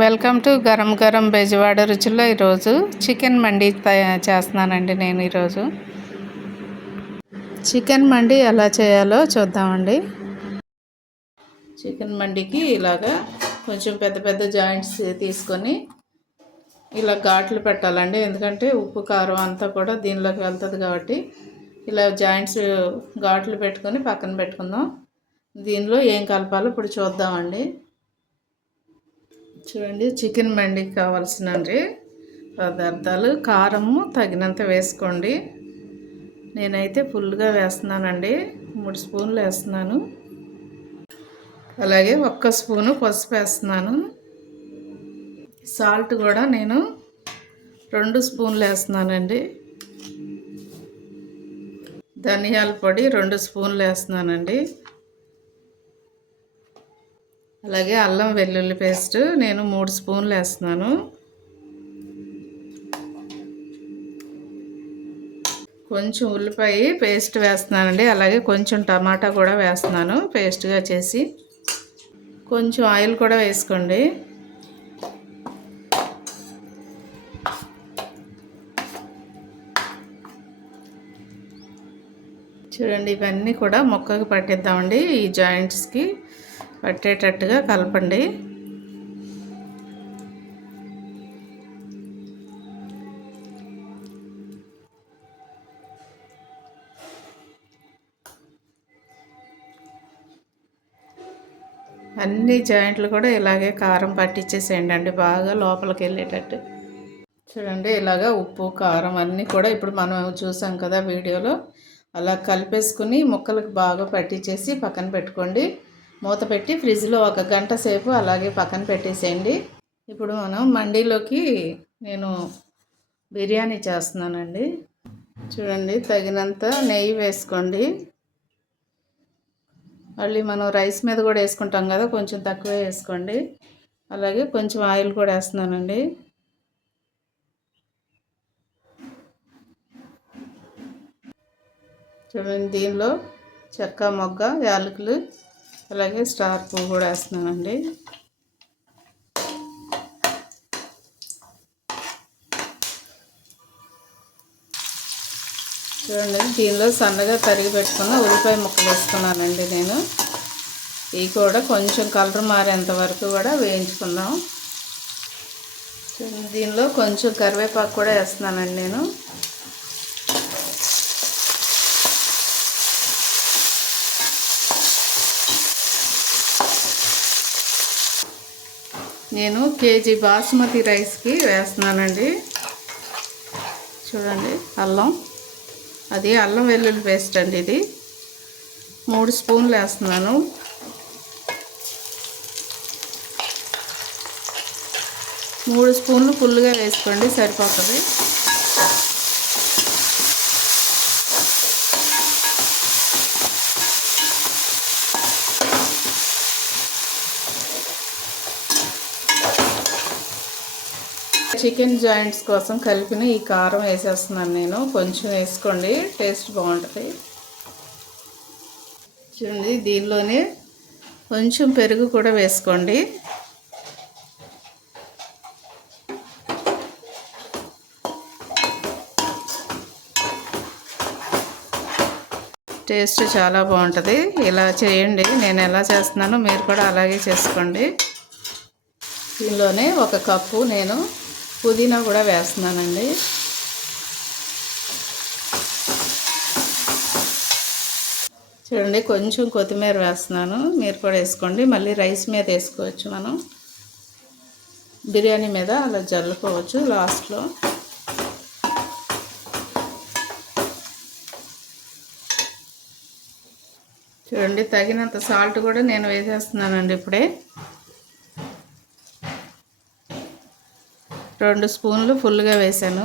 Welcome to garam garam Bezawada రుచుల్లో ఈరోజు chicken మండి చేస్తున్నానండి. నేను ఈరోజు చికెన్ మండి ఎలా చేయాలో చూద్దామండి. చికెన్ మండికి ఇలాగా కొంచెం పెద్ద పెద్ద జాయింట్స్ తీసుకొని ఇలా ఘాట్లు పెట్టాలండి. ఎందుకంటే ఉప్పు కారం అంతా కూడా దీనిలోకి వెళ్తుంది కాబట్టి ఇలా జాయింట్స్ ఘాట్లు పెట్టుకొని పక్కన పెట్టుకుందాం. దీనిలో ఏం కలపాలో ఇప్పుడు చూద్దామండి. చూడండి, చికెన్ మండికి కావాల్సిన పదార్థాలు కారము తగినంత వేసుకోండి. నేనైతే ఫుల్గా వేస్తున్నానండి, 3 స్పూన్లు వేస్తున్నాను. అలాగే 1 స్పూను పసుపు వేస్తున్నాను. సాల్ట్ కూడా నేను 2 స్పూన్లు వేస్తున్నానండి. ధనియాల పొడి 2 స్పూన్లు వేస్తున్నానండి. అలాగే అల్లం వెల్లుల్లి పేస్ట్ నేను 3 స్పూన్లు వేస్తున్నాను. కొంచెం ఉల్లిపాయ పేస్ట్ వేస్తున్నానండి. అలాగే కొంచెం టమాటా కూడా వేస్తున్నాను పేస్ట్గా చేసి. కొంచెం ఆయిల్ కూడా వేసుకోండి. చూడండి, ఇవన్నీ కూడా ముక్కకు పట్టిద్దామండి. ఈ జాయింట్స్కి పట్టేటట్టుగా కలపండి. అన్ని జాయింట్లు కూడా ఇలాగే కారం పట్టించేసేయండి అండి, బాగా లోపలికి వెళ్ళేటట్టు. చూడండి, ఇలాగా ఉప్పు కారం అన్నీ కూడా ఇప్పుడు మనం చూసాం కదా వీడియోలో, అలా కలిపేసుకుని ముక్కలకు బాగా పట్టించేసి పక్కన పెట్టుకోండి. మూత పెట్టి ఫ్రిడ్జ్లో 1 గంట సేపు అలాగే పక్కన పెట్టేసేయండి. ఇప్పుడు మనం మండీలోకి నేను బిర్యానీ చేస్తున్నానండి. చూడండి, తగినంత నెయ్యి వేసుకోండి. మళ్ళీ మనం రైస్ మీద కూడా వేసుకుంటాం కదా, కొంచెం తక్కువ వేసుకోండి. అలాగే కొంచెం ఆయిల్ కూడా వేస్తున్నానండి. చూడండి, దీనిలో చెక్క మొగ్గ యాలకులు అలాగే స్టార్ పువ్వు కూడా వేస్తున్నానండి. చూడండి, దీనిలో సన్నగా తరిగి పెట్టుకున్న ఉల్లిపాయ ముక్కలు వేసుకున్నానండి నేను. ఇవి కూడా కొంచెం కలర్ మారేంత వరకు కూడా వేయించుకుందాం. చూడండి, దీనిలో కొంచెం కరివేపాకు కూడా వేస్తున్నానండి నేను. నేను కేజీ బాస్మతి రైస్కి వేస్తున్నానండి. చూడండి, అల్లం వెల్లుల్లి పేస్ట్ అండి. ఇది 3 స్పూన్లు వేస్తున్నాను. మూడు స్పూన్లు ఫుల్గా వేసుకోండి, సరిపోతుంది. చికెన్ జాయింట్స్ కోసం కలిపిన ఈ కారం వేసేస్తున్నాను నేను. కొంచెం వేసుకోండి, టేస్ట్ బాగుంటుంది. చూడండి, దీనిలోనే కొంచెం పెరుగు కూడా వేసుకోండి. టేస్ట్ చాలా బాగుంటుంది. ఇలా చేయండి, నేను ఎలా చేస్తున్నానో మీరు కూడా అలాగే చేసుకోండి. దీనిలోనే 1 కప్పు నేను పుదీనా కూడా వేస్తున్నానండి. చూడండి, కొంచెం కొత్తిమీర వేస్తున్నాను, మీరు కూడా వేసుకోండి. మళ్ళీ రైస్ మీద వేసుకోవచ్చు, మనం బిర్యానీ మీద అలా జల్లుకోవచ్చు లాస్ట్లో. చూడండి, తగినంత సాల్ట్ కూడా నేను వేసేస్తున్నానండి ఇప్పుడే. 2 స్పూన్లు ఫుల్గా వేసాను.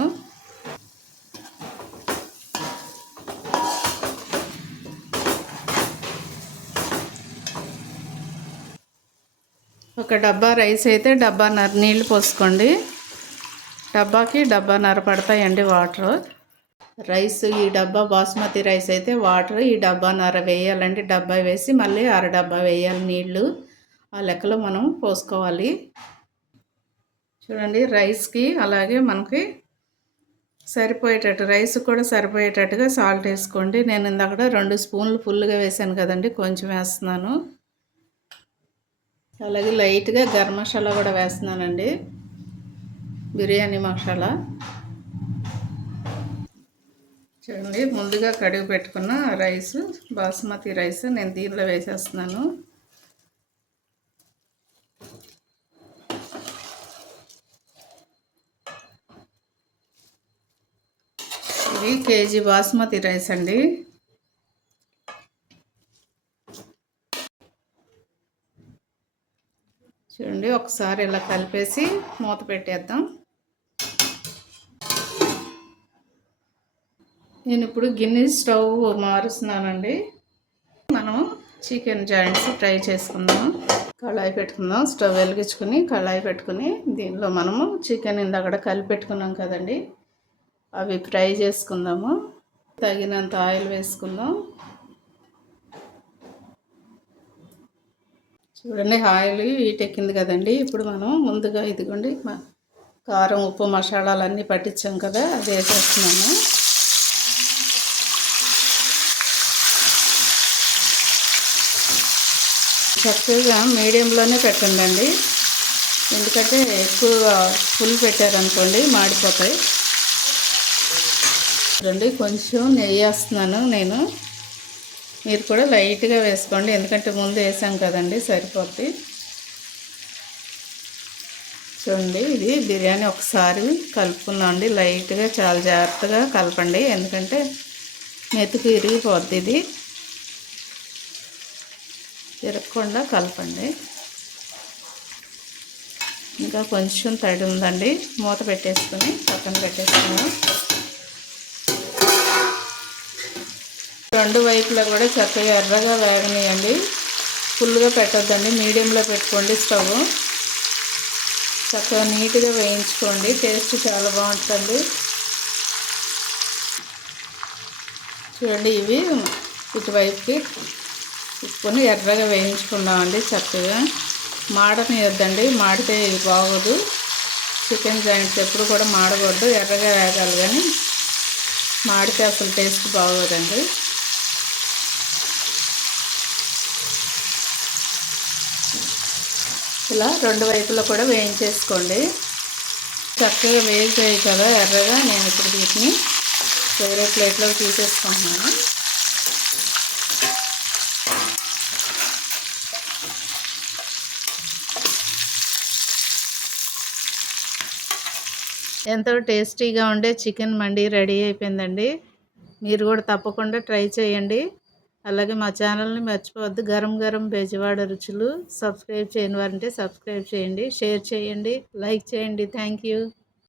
ఒక డబ్బా రైస్ అయితే డబ్బాన్నర నీళ్ళు పోసుకోండి. డబ్బాకి డబ్బాన్నర పడతాయండి వాటర్. రైస్ ఈ డబ్బా బాస్మతి రైస్ అయితే వాటర్ ఈ డబ్బాన్నర వేయాలండి. డబ్బా వేసి మళ్ళీ 1/2 డబ్బా వేయాలి నీళ్ళు. ఆ లెక్కలో మనం పోసుకోవాలి. చూడండి రైస్కి అలాగే మనకి సరిపోయేటట్టు రైస్ కూడా సరిపోయేటట్టుగా సాల్ట్ వేసుకోండి. నేను ఇందాక 2 స్పూన్లు ఫుల్గా వేసాను కదండి, కొంచెం వేస్తున్నాను. అలాగే లైట్గా గరం మసాలా కూడా వేస్తున్నానండి, బిర్యానీ మసాలా. చూడండి ముందుగా కడిగి పెట్టుకున్న రైస్, బాస్మతి రైస్ నేను దీనిలో వేసేస్తున్నాను. ఇది కేజీ బాస్మతి రైస్ అండి. చూడండి ఒకసారి ఇలా కలిపేసి మూత పెట్టేద్దాం. నేను ఇప్పుడు గిన్నె స్టవ్ మారుస్తున్నానండి. మనం చికెన్ జాయింట్స్ ఫ్రై చేసుకుందాం. కళాయి పెట్టుకుందాం. స్టవ్ వెలిగించుకుని కళాయి పెట్టుకుని దీనిలో మనము చికెన్ ఇందాక కలిపి పెట్టుకున్నాం కదండి, అవి ఫ్రై చేసుకుందాము. తగినంత ఆయిల్ వేసుకుందాం. చూడండి ఆయిల్ హీట్ ఎక్కింది కదండి. ఇప్పుడు మనం ముందుగా ఇదిగోండి కారం, ఉప్పు, మసాలాలన్నీ పట్టించాం కదా, అది వేసేస్తున్నాము. చక్కగా మీడియంలోనే పెట్టండి, ఎందుకంటే ఎక్కువ ఫుల్ పెట్టారనుకోండి మాడిపోతాయి. చూడండి కొంచెం నెయ్యి వేస్తున్నాను నేను, మీరు కూడా లైట్గా వేసుకోండి, ఎందుకంటే ముందు వేసాం కదండి, సరిపోద్ది. చూడండి ఇది బిర్యానీ ఒకసారి కలుపుకుందాం అండి, లైట్గా చాలా జాగ్రత్తగా కలపండి, ఎందుకంటే మెతుకు ఇరిగిపోద్ది. ఇది తిరగకుండా కలపండి. ఇంకా కొంచెం తడి ఉందండి, మూత పెట్టేసుకొని పక్కన పెట్టేసుకున్నాం. రెండు వైపులా కూడా చక్కగా ఎర్రగా వేగనీయండి, ఫుల్గా పెట్టొద్దండి, మీడియంలో పెట్టుకోండి స్టవ్. చక్కగా నీట్గా వేయించుకోండి, టేస్ట్ చాలా బాగుంటుంది. చూడండి ఇవి ఇటువైపుకి తిప్పుకొని ఎర్రగా వేయించుకుందామండి. చక్కగా మాడనియొద్దండి, మాడితే బాగోదు. చికెన్ జాయింట్స్ ఎప్పుడు కూడా మాడకూడదు, ఎర్రగా వేగాలి, కానీ మాడితే అసలు టేస్ట్ బాగోదండి. ఇలా రెండు వైపులా కూడా వేయించేసుకోండి. చక్కగా వేగిపోయాయి కదా ఎర్రగా, నేను ఇప్పుడు వీటిని వేరే ప్లేట్లో తీసేసుకుంటున్నాను. ఎంతో టేస్టీగా ఉండే చికెన్ మండి రెడీ అయిపోయిందండి. మీరు కూడా తప్పకుండా ట్రై చేయండి. అలాగే మా ఛానల్ని మర్చిపోవద్దు. గరం గరం బెజవాడ రుచులు. సబ్స్క్రైబ్ చేయని వారంటే సబ్స్క్రైబ్ చేయండి, షేర్ చేయండి, లైక్ చేయండి. Thank you.